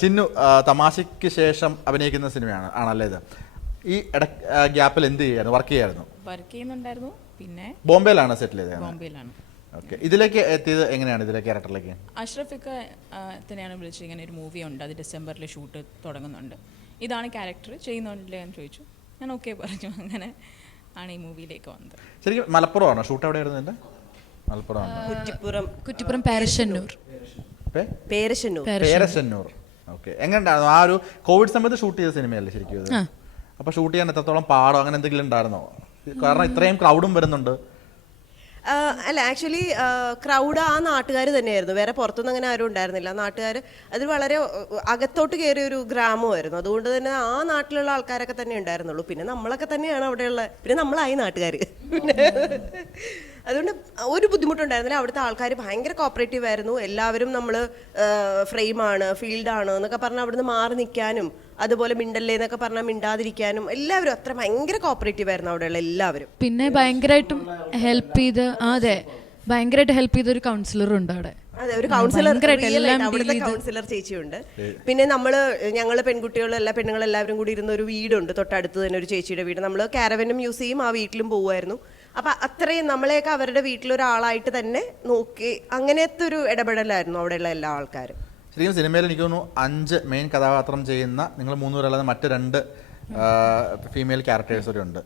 ചിന്നു, തമാശയ്ക്ക് ശേഷം അഭിനയിക്കുന്ന സിനിമയാണ് ആണല്ലേ ഇത്? ഈ ഗ്യാപ്പിൽ എന്ത് ചെയ്യായിരുന്നു? വർക്ക് ചെയ്യുന്നുണ്ടായിരുന്നു. പിന്നെ ബോംബെയിലാണ് സെറ്റിൽ ചെയ്തത്? ബോംബെയിലാണ്. ഓക്കെ. ഇതിലേക്ക് എത്തിയത് എങ്ങനെയാണ്? ഇതിലെ ക്യാരക്ടറിലേക്ക് അഷ്റഫിക്ക് തന്നെയാണ് വിളിച്ചത്, ഇങ്ങനെ ഒരു മൂവി ഉണ്ട്, അത് ഡിസംബറിൽ ഷൂട്ട് തുടങ്ങുന്നുണ്ട്, ഇതാണ് ക്യാരക്ടർ, ചെയ്യുന്നുണ്ടല്ലേ എന്ന് ചോദിച്ചു. ഞാൻ ഓക്കെ പറഞ്ഞു. അങ്ങനെ ആണ് ഈ മൂവിയിലേക്ക് വന്നത്. ശരിക്കും മലപ്പുറമാണോ ഷൂട്ട്? എവിടെയായിരുന്നു എൻ്റെ? മലപ്പുറമാണ്. കുറ്റിപ്പുറം പേരശ്ശന്നൂർ. പേരശ്ശന്നൂർ. ഓക്കെ. എങ്ങനെയുണ്ടായിരുന്നു ആ ഒരു കോവിഡ് സമയത്ത് ഷൂട്ട് ചെയ്ത സിനിമയല്ലേ ശരിക്കും ഇത്? അപ്പോൾ ഷൂട്ട് ചെയ്യാൻ എത്രത്തോളം പാടോ അങ്ങനെ എന്തെങ്കിലും ഉണ്ടായിരുന്നോ? കാരണം ഇത്രയും ക്രൗഡും വരുന്നുണ്ട്. അല്ല, ആക്ച്വലി ക്രൗഡ് ആ നാട്ടുകാർ തന്നെയായിരുന്നു, വേറെ പുറത്തൊന്നും അങ്ങനെ ആരും ഉണ്ടായിരുന്നില്ല. നാട്ടുകാർ അത് വളരെ അകത്തോട്ട് കയറിയ ഒരു ഗ്രാമമായിരുന്നു, അതുകൊണ്ട് തന്നെ ആ നാട്ടിലുള്ള ആൾക്കാരൊക്കെ തന്നെ ഉണ്ടായിരുന്നുള്ളൂ. പിന്നെ നമ്മളൊക്കെ തന്നെയാണ് അവിടെയുള്ള, പിന്നെ നമ്മളായി നാട്ടുകാർ. അതുകൊണ്ട് ഒരു ബുദ്ധിമുട്ടുണ്ടായിരുന്നില്ല. അവിടുത്തെ ആൾക്കാർ ഭയങ്കര കോപ്പറേറ്റീവ് ആയിരുന്നു. എല്ലാവരും നമ്മൾ ഫ്രെയിമാണ്, ഫീൽഡാണ് എന്നൊക്കെ പറഞ്ഞാൽ അവിടുന്ന് മാറി നിൽക്കാനും, അതുപോലെ മിണ്ടല്ലേ എന്നൊക്കെ പറഞ്ഞാൽ മിണ്ടാതിരിക്കാനും എല്ലാവരും അത്ര ഭയങ്കര കോപ്പറേറ്റീവ് ആയിരുന്നു അവിടെയുള്ള എല്ലാവരും. പിന്നെ ഭയങ്കരമായിട്ടും ഹെൽപ്പ് ചെയ്ത്, അതെ, ഭയങ്കരമായിട്ട് ഹെൽപ്പ് ചെയ്ത ഒരു കൗൺസിലർ ഉണ്ട് അവിടെ. അതെ, ഒരു കൗൺസിലർ, അവിടുത്തെ കൗൺസിലർ ചേച്ചിയുണ്ട്. പിന്നെ ഞങ്ങള് പെൺകുട്ടികളും എല്ലാ പെണ്ണുങ്ങളും എല്ലാവരും കൂടി ഇരുന്ന ഒരു വീടുണ്ട് തൊട്ടടുത്ത് തന്നെ, ഒരു ചേച്ചിയുടെ വീട്. നമ്മൾ കാരവനും യൂസ് ചെയ്യും, ആ വീട്ടിലും പോകുമായിരുന്നു. അപ്പം അത്രയും നമ്മളെയൊക്കെ അവരുടെ വീട്ടിലൊരാളായിട്ട് തന്നെ നോക്കി, അങ്ങനത്തെ ഒരു ഇടപെടലായിരുന്നു അവിടെയുള്ള എല്ലാ ആൾക്കാരും. ശരിക്കും സിനിമയിൽ എനിക്ക് തോന്നുന്നു 5 മെയിൻ കഥാപാത്രം ചെയ്യുന്ന നിങ്ങൾ 3 പേരല്ലാതെ മറ്റ് 2 ഫീമെയിൽ ക്യാരക്ടേഴ്സ് കൂടെ ഉണ്ട്.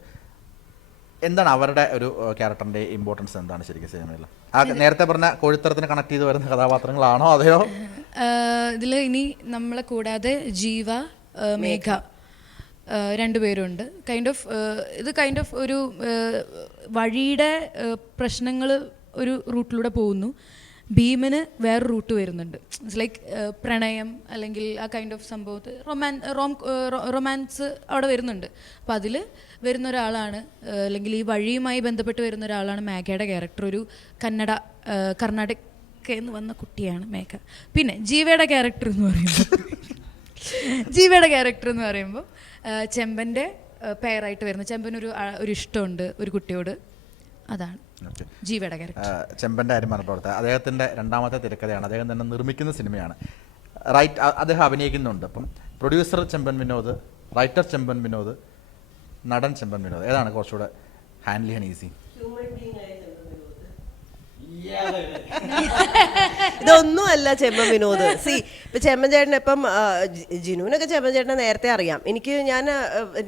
എന്താണ് അവരുടെ ഒരു ക്യാരക്ടറിൻ്റെ ഇമ്പോർട്ടൻസ് എന്താണ് ശരിക്കും സിനിമയിൽ? ആ നേരത്തെ പറഞ്ഞ കോഴിത്തരത്തിന് കണക്ട് ചെയ്ത് വരുന്ന കഥാപാത്രങ്ങളാണോ അതെയോ? ഇതിൽ ഇനി നമ്മളെ കൂടാതെ ജീവ, മേഘ 2 പേരുണ്ട്. ഇത് കൈൻഡ് ഓഫ് ഒരു വഴിയുടെ പ്രശ്നങ്ങൾ ഒരു റൂട്ടിലൂടെ പോകുന്നു. ഭീമന് വേറെ റൂട്ട് വരുന്നുണ്ട്. ഇറ്റ്സ് ലൈക്ക് പ്രണയം അല്ലെങ്കിൽ ആ കൈൻഡ് ഓഫ് സംഭവത്ത് റൊമാൻസ് അവിടെ വരുന്നുണ്ട്. അപ്പോൾ അതിൽ വരുന്ന ഒരാളാണ്, അല്ലെങ്കിൽ ഈ വഴിയുമായി ബന്ധപ്പെട്ട് വരുന്ന ഒരാളാണ് മേഘയുടെ ക്യാരക്ടർ. ഒരു കർണാടകയിൽ നിന്ന് വന്ന കുട്ടിയാണ് മേഘ. പിന്നെ ജീവയുടെ ക്യാരക്ടർ എന്ന് പറയുമ്പോൾ ചെമ്പൻ്റെ പേരായിട്ട് വരുന്നത്. ചെമ്പനൊരു ഇഷ്ടമുണ്ട് ഒരു കുട്ടിയോട്, അതാണ് ജീവയുടെ ക്യാരക്ടർ. ചെമ്പൻ്റെ കാര്യം പറഞ്ഞപ്പോൾ അദ്ദേഹത്തിൻ്റെ 2ാമത്തെ തിരക്കഥയാണ്, അദ്ദേഹം തന്നെ നിർമ്മിക്കുന്ന സിനിമയാണ്. അദ്ദേഹം അഭിനയിക്കുന്നുണ്ട്. അപ്പം പ്രൊഡ്യൂസർ ചെമ്പൻ വിനോദ്, റൈറ്റർ ചെമ്പൻ വിനോദ്, നടൻ ചെമ്പൻ വിനോദ്, ഏതാണ് കുറച്ചുകൂടെ ഹാൻഡിൽ ചെയ്യാൻ ഈസി? ഇതൊന്നും അല്ല ചെമ്മൻ വിനോദ്. ഇപ്പൊ ചെമ്മൻ ചേട്ടൻ, ഇപ്പം ജിനുവിനൊക്കെ ചെമ്മൻ ചേട്ടനെ നേരത്തെ അറിയാം. ഞാൻ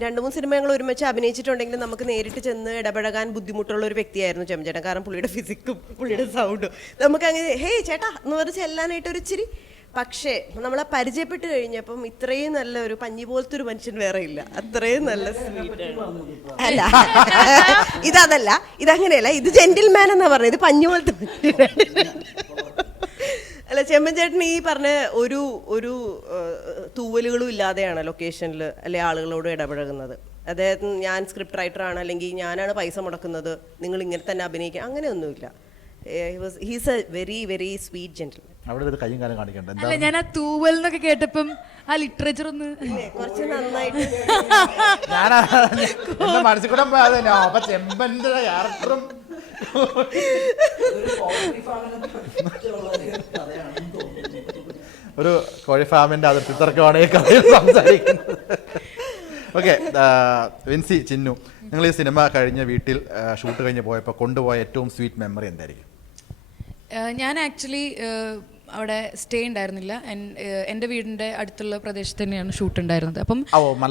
2-3 സിനിമകൾ ഒരുമിച്ച് അഭിനയിച്ചിട്ടുണ്ടെങ്കിലും നമുക്ക് നേരിട്ട് ചെന്ന് ഇടപഴകാൻ ബുദ്ധിമുട്ടുള്ള ഒരു വ്യക്തിയായിരുന്നു ചെമ്മൻ ചേട്ടൻ. കാരണം പുള്ളിയുടെ ഫിസിക്കും പുള്ളിയുടെ സൗണ്ടും നമുക്ക് അങ്ങനെ ഹേയ് ചേട്ടാ എന്ന് പറഞ്ഞ് ചെല്ലാനായിട്ട് ഒരു ഇച്ചിരി. പക്ഷേ നമ്മളെ പരിചയപ്പെട്ട് കഴിഞ്ഞപ്പം ഇത്രയും നല്ല ഒരു പഞ്ഞി പോലത്തെ ഒരു മനുഷ്യൻ വേറെ ഇല്ല. അത്രയും നല്ല സ്വീറ്റ് അല്ല, ഇതല്ല, ഇതങ്ങനെയല്ല, ഇത് ജെന്റിൽമാൻ എന്നാ പറഞ്ഞത്, ഇത് പഞ്ഞി പോലത്തെ അല്ല. ചെമ്മൻ ചേട്ടൻ ഈ പറഞ്ഞ ഒരു തൂവലുകളും ഇല്ലാതെയാണ് ലൊക്കേഷനിൽ അല്ലെ ആളുകളോട് ഇടപഴകുന്നത്. അതായത് ഞാൻ സ്ക്രിപ്റ്റ് റൈറ്ററാണ്, അല്ലെങ്കിൽ ഞാനാണ് പൈസ മുടക്കുന്നത്, നിങ്ങൾ ഇങ്ങനെ തന്നെ അഭിനയിക്കുക, അങ്ങനെയൊന്നുമില്ല. He's A very very sweet gentleman. അവിടെ ഒരു കയ്യും കാലം കാണിക്കണ്ട. അല്ല, ഞാൻ ആ തൂവൽ എന്നൊക്കെ കേട്ടപ്പം ആ ലിറ്ററേച്ചർ ഒന്ന് കുറച്ച് നന്നായിട്ട് ഞാൻ മനസ്സിൽ കൂടെ പോയതന്നെ. അപ്പൊ ചെമ്പന്റെ ക്യാരക്ടറും ഒരു കോഴി ഫാമിന്റെ അതിർത്തി തർക്കമാണ് ഈ കഥയിൽ സംസാരിക്കുന്നത്. ഓക്കെ, വിൻസി, ചിന്നു, നിങ്ങൾ ഈ സിനിമ കഴിഞ്ഞ് വീട്ടിൽ ഷൂട്ട് കഴിഞ്ഞ് പോയപ്പോൾ കൊണ്ടുപോയ ഏറ്റവും സ്വീറ്റ് മെമ്മറി എന്തായിരിക്കും? ഞാൻ ആക്ച്വലി അവിടെ സ്റ്റേ ഉണ്ടായിരുന്നില്ല. എൻ്റെ വീടിൻ്റെ അടുത്തുള്ള പ്രദേശത്ത് തന്നെയാണ് ഷൂട്ട് ഉണ്ടായിരുന്നത്. അപ്പം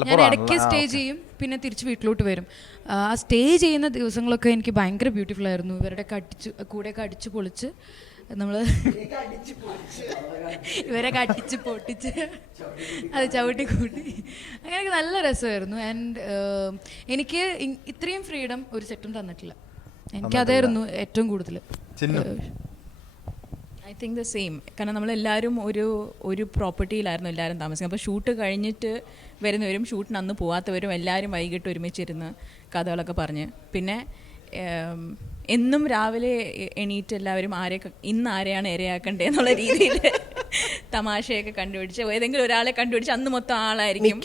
ഞാൻ ഇടയ്ക്ക് സ്റ്റേ ചെയ്യും, പിന്നെ തിരിച്ച് വീട്ടിലോട്ട് വരും. ആ സ്റ്റേ ചെയ്യുന്ന ദിവസങ്ങളൊക്കെ എനിക്ക് ഭയങ്കര ബ്യൂട്ടിഫുൾ ആയിരുന്നു. ഇവരുടെയൊക്കെ കൂടെയൊക്കെ അടിച്ച് പൊളിച്ച് നമ്മൾ ഇവരൊക്കെ അടിച്ച് പൊട്ടിച്ച് അത് ചവിട്ടി കൂട്ടി അങ്ങനെയൊക്കെ നല്ല രസമായിരുന്നു. ആൻഡ് എനിക്ക് ഇത്രയും ഫ്രീഡം ഒരു സെറ്റും തന്നിട്ടില്ല. എനിക്കതായിരുന്നു ഏറ്റവും കൂടുതൽ. I think the same. കാരണം നമ്മളെല്ലാവരും ഒരു പ്രോപ്പർട്ടിയിലായിരുന്നു എല്ലാവരും താമസിക്കുന്നത്. അപ്പോൾ ഷൂട്ട് കഴിഞ്ഞിട്ട് വരുന്നവരും ഷൂട്ടിന് അന്ന് പോകാത്തവരും എല്ലാവരും വൈകിട്ട് ഒരുമിച്ചിരുന്ന് കഥകളൊക്കെ പറഞ്ഞ്, പിന്നെ എന്നും രാവിലെ എണീറ്റ് എല്ലാവരും ഇന്ന് ആരെയാണ് ഇരയാക്കണ്ടേ എന്നുള്ള രീതിയിൽ തമാശയൊക്കെ കണ്ടുപിടിച്ച് ഏതെങ്കിലും ഒരാളെ കണ്ടുപിടിച്ച് അന്ന് മൊത്തം ആളായിരിക്കും.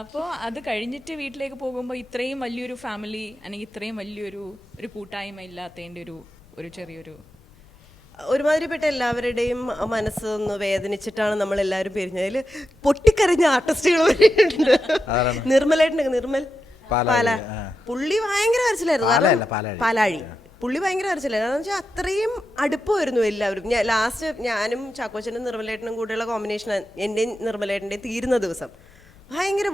അപ്പോൾ അത് കഴിഞ്ഞിട്ട് വീട്ടിലേക്ക് പോകുമ്പോൾ ഇത്രയും വലിയൊരു ഫാമിലി അല്ലെങ്കിൽ ഇത്രയും വലിയൊരു കൂട്ടായ്മ ഇല്ലാത്തതിൻ്റെ ഒരു ചെറിയൊരു ഒരുമാതിരിപ്പെട്ട എല്ലാവരുടെയും മനസ്സൊന്ന് വേദനിച്ചിട്ടാണ് നമ്മൾ എല്ലാവരും പിരിഞ്ഞതിൽ പൊട്ടിക്കരഞ്ഞ ആർട്ടിസ്റ്റുകൾ വരെയുണ്ട്. നിർമ്മൽ പാല പുള്ളി ഭയങ്കര കരച്ചിലായിരുന്നു. പാലാഴി പുള്ളി ഭയങ്കര കരച്ചിലായിരുന്നു. കാരണം വെച്ചാൽ അത്രയും അടുപ്പമായിരുന്നു എല്ലാവരും. ലാസ്റ്റ് ഞാനും ചാക്കോച്ചനും നിർമ്മലേട്ടനും കൂടെയുള്ള കോമ്പിനേഷൻ എൻ്റെയും നിർമ്മലേട്ടൻ്റെയും തീരുന്ന ദിവസം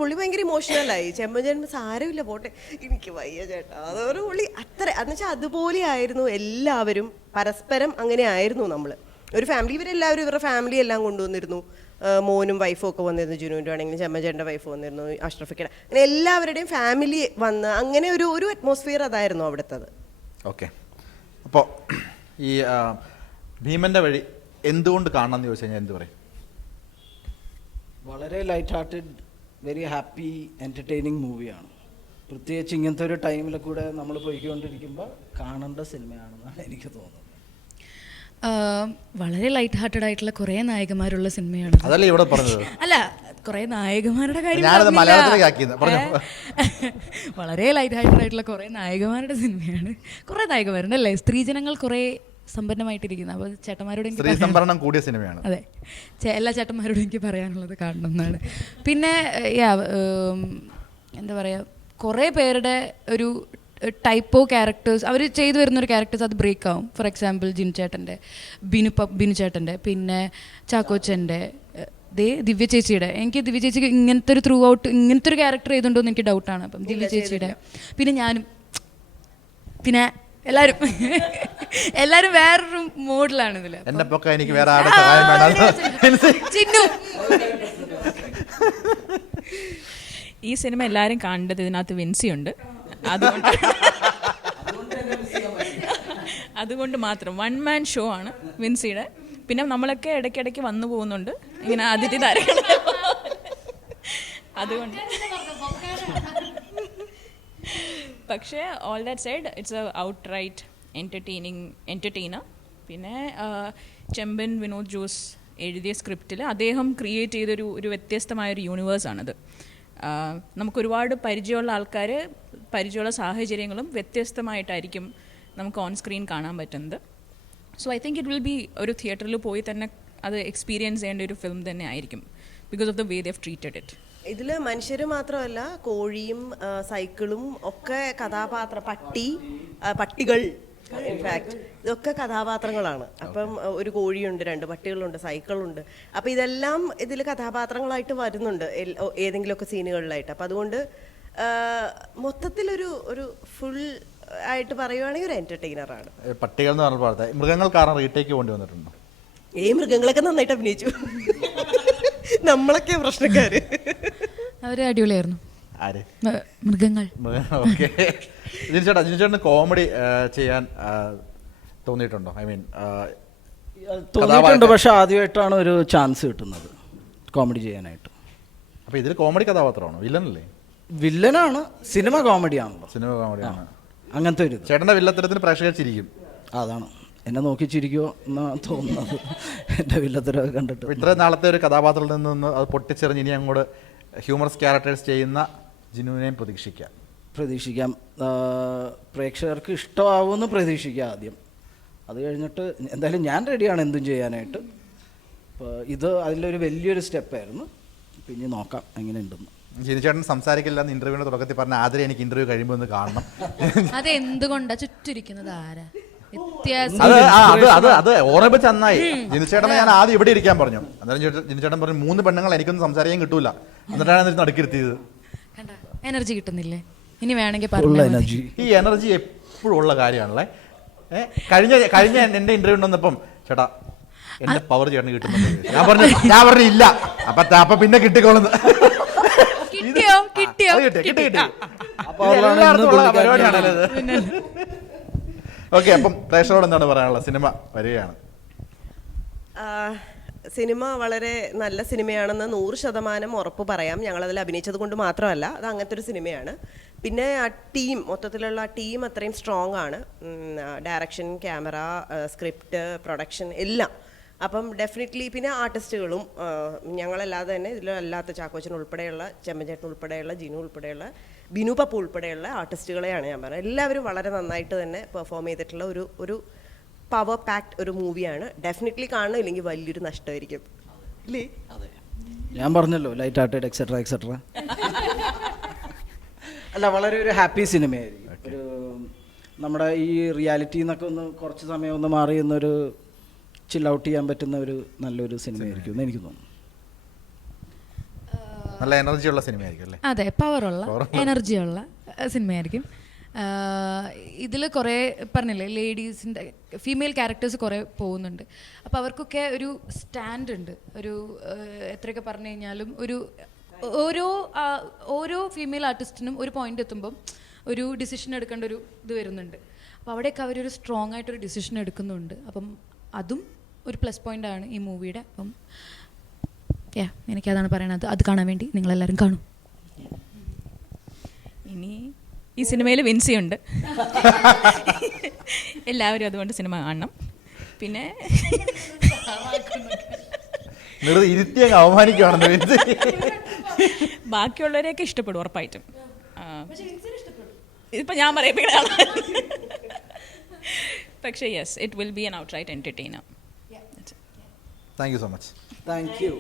പുള്ളി ഭയങ്കര ഇമോഷണലായി. ചെമ്പൻ സാരമില്ല പോട്ടെ, എനിക്ക് വയ്യ ചേട്ടാ, അതൊരു പുള്ളി അത്ര എന്നുവെച്ചാൽ അതുപോലെ ആയിരുന്നു എല്ലാവരും. പരസ്പരം അങ്ങനെ ആയിരുന്നു നമ്മൾ ഒരു ഫാമിലി. ഇവരെല്ലാവരും ഇവരുടെ ഫാമിലി എല്ലാം കൊണ്ടുവന്നിരുന്നു. മോനും വൈഫും ഒക്കെ വന്നിരുന്നു. ജുനുവിൻ്റെ ആണെങ്കിലും ചെമ്മച്ചേൻ്റെ വൈഫ് വന്നിരുന്നു, അഷ്റഫിക്കയുടെ, അങ്ങനെ എല്ലാവരുടെയും ഫാമിലി വന്ന് അങ്ങനെ ഒരു അറ്റ്മോസ്ഫിയർ അതായിരുന്നു അവിടുത്തത്. ഓക്കെ. അപ്പോൾ ഈ ഭീമൻ്റെ വഴി എന്തുകൊണ്ട് കാണണം എന്ന് ചോദിച്ചു കഴിഞ്ഞാൽ എന്ത് പറയും? വളരെ light hearted, very happy, entertaining മൂവിയാണ്. പ്രത്യേകിച്ച് ഇങ്ങനത്തെ ഒരു ടൈമിൽ കൂടെ നമ്മൾ പോയിക്കൊണ്ടിരിക്കുമ്പോൾ കാണേണ്ട സിനിമയാണെന്നാണ് എനിക്ക് തോന്നുന്നത്. വളരെ ലൈറ്റ് ഹാർട്ടഡ് ആയിട്ടുള്ള കുറേ നായകന്മാരുള്ള സിനിമയാണ്. അതല്ലേ ഇവിടെ പറഞ്ഞത്? അല്ല, കുറേ നായകന്മാരുടെ കാര്യം വളരെ ലൈറ്റ് ഹാർട്ടഡ് ആയിട്ടുള്ള കുറേ നായകന്മാരുടെ സിനിമയാണ്. കുറേ നായകന്മാരുണ്ട് അല്ലേ? സ്ത്രീജനങ്ങൾ കുറേ സമ്പന്നമായിട്ടിരിക്കുന്നത്. അപ്പോൾ ചേട്ടന്മാരോട് സംവരണം കൂടിയ സിനിമയാണ്. അതെ, എല്ലാ ചേട്ടന്മാരോടും എനിക്ക് പറയാനുള്ളത് കാണണം എന്നാണ്. പിന്നെ എന്താ പറയുക, കുറേ പേരുടെ ഒരു ടൈപ്പ് ഓഫ് ക്യാരക്ടേഴ്സ് അവർ ചെയ്തു വരുന്നൊരു ക്യാരക്ടേഴ്സ് അത് ബ്രേക്ക് ആവും. ഫോർ എക്സാമ്പിൾ ജിനു ചേട്ടൻ്റെ, ബിനു ചേട്ടൻ്റെ, പിന്നെ ചാക്കോച്ചൻ്റെ, ദിവ്യ ചേച്ചിയുടെ. എനിക്ക് ദിവ്യ ചേച്ചിക്ക് ഇങ്ങനത്തെ ഒരു ത്രൂ ഔട്ട് ഇങ്ങനത്തെ ഒരു ക്യാരക്ടർ ചെയ്തുണ്ടോ എന്ന് എനിക്ക് ഡൗട്ടാണ്. അപ്പം ദിവ്യ ചേച്ചിയുടെ, പിന്നെ ഞാനും, പിന്നെ എല്ലാരും വേറൊരു മോഡിലാണ് ഇതിൽ. എനിക്ക് വേറെ ആരുടെ സഹായം വേണം. ചിന്നു, ഈ സിനിമ എല്ലാവരും കാണേണ്ടത്. ഇതിനകത്ത് വിൻസി ഉണ്ട്. അതുകൊണ്ട് മാത്രം 1 man ഷോ ആണ് വിൻസിയുടെ. പിന്നെ നമ്മളൊക്കെ ഇടയ്ക്കിടയ്ക്ക് വന്നു പോകുന്നുണ്ട് ഇങ്ങനെ അതിഥി താരങ്ങൾ. അതുകൊണ്ട് പക്ഷേ all that side it's a outright entertainer. പിന്നെ ചെമ്പൻ വിനോദ് ജോസ് എഴുതിയ സ്ക്രിപ്റ്റിൽ അദ്ദേഹം ക്രിയേറ്റ് ചെയ്തൊരു വ്യത്യസ്തമായൊരു യൂണിവേഴ്സാണിത്. നമുക്കൊരുപാട് പരിചയമുള്ള ആൾക്കാർ, പരിചയമുള്ള സാഹചര്യങ്ങളും വ്യത്യസ്തമായിട്ടായിരിക്കും നമുക്ക് ഓൺ സ്ക്രീൻ കാണാൻ പറ്റുന്നത്. So I think it will be ഒരു തിയേറ്ററിൽ പോയി തന്നെ അത് എക്സ്പീരിയൻസ് ചെയ്യേണ്ട ഒരു ഫിലിം തന്നെ ആയിരിക്കും, because of the way they have treated it. ഇതിൽ മനുഷ്യർ മാത്രമല്ല, കോഴിയും സൈക്കിളും ഒക്കെ പട്ടികൾ ഇൻഫാക്ട് ഇതൊക്കെ കഥാപാത്രങ്ങളാണ്. അപ്പം ഒരു കോഴിയുണ്ട്, 2 പട്ടികളുണ്ട്, സൈക്കിളുണ്ട്. അപ്പം ഇതെല്ലാം ഇതിൽ കഥാപാത്രങ്ങളായിട്ട് വരുന്നുണ്ട് ഏതെങ്കിലുമൊക്കെ സീനുകളിലായിട്ട്. അപ്പം അതുകൊണ്ട് മൊത്തത്തിലൊരു ഫുൾ ആയിട്ട് പറയുവാണെങ്കിൽ ഒരു എൻ്റർടൈനറാണ്. പട്ടികൾ എന്ന് പറഞ്ഞ മൃഗങ്ങൾ കാരണം റീടേക്ക് കൊണ്ടു വന്നിട്ടുണ്ടോ? മൃഗങ്ങളൊക്കെ നന്നായിട്ട് അഭിനയിച്ചു. നമ്മളൊക്കെ പ്രശ്നക്കാര്. അവര് അടിപൊളിയായിരുന്നു. മൃഗങ്ങൾ. ഓക്കെ. ജിനുചേട്ടന് കോമഡി ചെയ്യാൻ തോന്നിയിട്ടുണ്ടോ? ഐ മീൻ തോന്നിയിട്ടുണ്ട്, പക്ഷെ ആദ്യമായിട്ടാണ് ഒരു ചാൻസ് കിട്ടുന്നത് കോമഡി ചെയ്യാനായിട്ട്. അപ്പോൾ ഇതിൽ കോമഡി കഥാപാത്രമാണോ? വില്ലനല്ലേ? വില്ലനാണ്. സിനിമ കോമഡിയാണല്ലോ. സിനിമ കോമഡിയാണ്. അങ്ങനത്തെ ഒരു ചേട്ടൻ്റെ വില്ലത്തരത്തിന് പ്രേക്ഷകർ ചിരിക്കും. അതാണ് എന്നെ നോക്കി ചിരിക്കുമോ എന്നാണ് തോന്നുന്നത് എൻ്റെ വില്ലത്തരവ് കണ്ടിട്ട്. ഇത്രയും നാളത്തെ ഒരു കഥാപാത്രത്തിൽ നിന്ന് അത് പൊട്ടിച്ചെറിഞ്ഞ് ഇനി അങ്ങോട്ട് ഹ്യൂമറസ് ക്യാരക്ടേഴ്സ് ചെയ്യുന്ന ജിനുവിനെയും പ്രതീക്ഷിക്കാം. പ്രേക്ഷകർക്ക് ഇഷ്ടമാവുമെന്ന് പ്രതീക്ഷിക്കാം ആദ്യം. അത് കഴിഞ്ഞിട്ട് എന്തായാലും ഞാൻ റെഡിയാണ് എന്തും ചെയ്യാനായിട്ട്. അപ്പോൾ ഇത് അതിലൊരു വലിയൊരു സ്റ്റെപ്പായിരുന്നു. പിന്നെ നോക്കാം എങ്ങനെയുണ്ടെന്ന്. ജിനുചേട്ടൻ സംസാരിക്കില്ല എന്ന് ഇന്റർവ്യൂവിന്റെ തുടക്കത്തിൽ പറഞ്ഞ ആദ്യം എനിക്ക് ഇന്റർവ്യൂ കഴിയുമ്പോൾ ഒന്ന് കാണണം. അത് എന്തുകൊണ്ടാ ചുറ്റിരിക്കുന്നത്? ആരാ അത് ഓർമ്മിപ്പിച്ച് നന്നായി. ജിനുചേട്ടനെ ഞാൻ ആദ്യം ഇവിടെ ഇരിക്കാൻ പറഞ്ഞു. അന്നേരം ജിനുചേട്ടൻ പറഞ്ഞു 3 പെണ്ണുങ്ങൾ എനിക്കൊന്നും സംസാരിക്കാൻ കിട്ടൂല. എന്നിട്ടാണ് നടുക്കിരുത്തിയത്. എനർജി കിട്ടുന്നില്ലേ? ഇനി വേണമെങ്കിൽ ഈ എനർജി എപ്പോഴും ഉള്ള കാര്യമാണല്ലേ. കഴിഞ്ഞ എന്റെ ഇന്റർവ്യൂ വന്നപ്പം ചേട്ടാ എന്റെ പവർ ചേട്ടന് കിട്ടുന്നുണ്ട്. ഞാൻ പറഞ്ഞു ഇല്ല. അപ്പൊ പിന്നെ കിട്ടിക്കോളുന്നു. പരിപാടിയാണല്ലോ. ഓക്കെ, അപ്പം പ്രേക്ഷകരോട് എന്താണ് പറയാനുള്ളത്? സിനിമ വരികയാണ്. സിനിമ വളരെ നല്ല സിനിമയാണെന്ന് 100% ഉറപ്പ് പറയാം. ഞങ്ങളതിൽ അഭിനയിച്ചത് കൊണ്ട് മാത്രമല്ല, അത് അങ്ങനത്തെ ഒരു സിനിമയാണ്. പിന്നെ ആ ടീം, മൊത്തത്തിലുള്ള ആ ടീം അത്രയും സ്ട്രോങ് ആണ്. ഡയറക്ഷൻ, ക്യാമറ, സ്ക്രിപ്റ്റ്, പ്രൊഡക്ഷൻ എല്ലാം. അപ്പം ഡെഫിനറ്റ്ലി പിന്നെ ആർട്ടിസ്റ്റുകളും ഞങ്ങളല്ലാതെ തന്നെ ഇതിലല്ലാത്ത ചാക്കോച്ചൻ ഉൾപ്പെടെയുള്ള, ചെമ്മൻചേട്ടൻ ഉൾപ്പെടെയുള്ള, ജിനു ഉൾപ്പെടെയുള്ള, ബിനു പപ്പു ഉൾപ്പെടെയുള്ള ആർട്ടിസ്റ്റുകളെയാണ് ഞാൻ പറയുന്നത്. എല്ലാവരും വളരെ നന്നായിട്ട് തന്നെ പെർഫോം ചെയ്തിട്ടുള്ള ഒരു പവർ പാക്ഡ് ഒരു മൂവിയാണ്. ഡെഫിനറ്റ്ലി കാണണം, ഇല്ലെങ്കിൽ വലിയൊരു നഷ്ടമായിരിക്കും ഇല്ലേ? ഞാൻ പറഞ്ഞല്ലോ, ലൈറ്റ് ഹാർട്ടഡ് എക്സെട്ര എക്സെട്ര. അല്ല, വളരെ ഒരു ഹാപ്പി സിനിമയായിരിക്കും. ഒരു നമ്മുടെ ഈ റിയാലിറ്റി എന്നൊക്കെ ഒന്ന് കുറച്ച് സമയം ഒന്ന് മാറി എന്നൊരു ചിൽ ഔട്ട് ചെയ്യാൻ പറ്റുന്ന ഒരു നല്ലൊരു സിനിമയായിരിക്കും എന്ന് എനിക്ക് തോന്നുന്നു. നല്ല എനർജിയുള്ള സിനിമയായിരിക്കും അല്ലേ? അതെ, പവറുള്ള എനർജിയുള്ള സിനിമയായിരിക്കും. ഇതിൽ കുറേ പറഞ്ഞില്ലേ, ലേഡീസിൻ്റെ ഫീമെയിൽ ക്യാരക്ടേഴ്സ് കുറേ പോകുന്നുണ്ട്. അപ്പോൾ അവർക്കൊക്കെ ഒരു സ്റ്റാൻഡ് ഉണ്ട്. ഒരു എത്രയൊക്കെ പറഞ്ഞു കഴിഞ്ഞാലും ഒരു ഓരോ ഫീമെയിൽ ആർട്ടിസ്റ്റിനും ഒരു പോയിന്റ് എത്തുമ്പം ഒരു ഡിസിഷൻ എടുക്കേണ്ട ഒരു ഇത് വരുന്നുണ്ട്. അപ്പോൾ അവിടെയൊക്കെ അവരൊരു സ്ട്രോങ് ആയിട്ടൊരു ഡിസിഷൻ എടുക്കുന്നുണ്ട്. അപ്പം അതും ഒരു പ്ലസ് പോയിന്റ് ആണ് ഈ മൂവിയുടെ. അപ്പം എനിക്കതാണ് പറയണത്. അത് കാണാൻ വേണ്ടി നിങ്ങളെല്ലാവരും കാണും. ഇനി ഈ സിനിമയിൽ വിൻസി ഉണ്ട്. എല്ലാവരും അതുകൊണ്ട് സിനിമ കാണണം. പിന്നെ ഇരുത്തിയങ്ങ് അവമാനിക്കുകയാണെന്ന് വിൻസി. ബാക്കിയുള്ളവരെയൊക്കെ ഇഷ്ടപ്പെടും ഉറപ്പായിട്ടും. ഇപ്പം ഞാൻ പറയുമ്പോഴാണ്. പക്ഷേ yes, it will be an outright entertainer. Thank you so much. Thank you.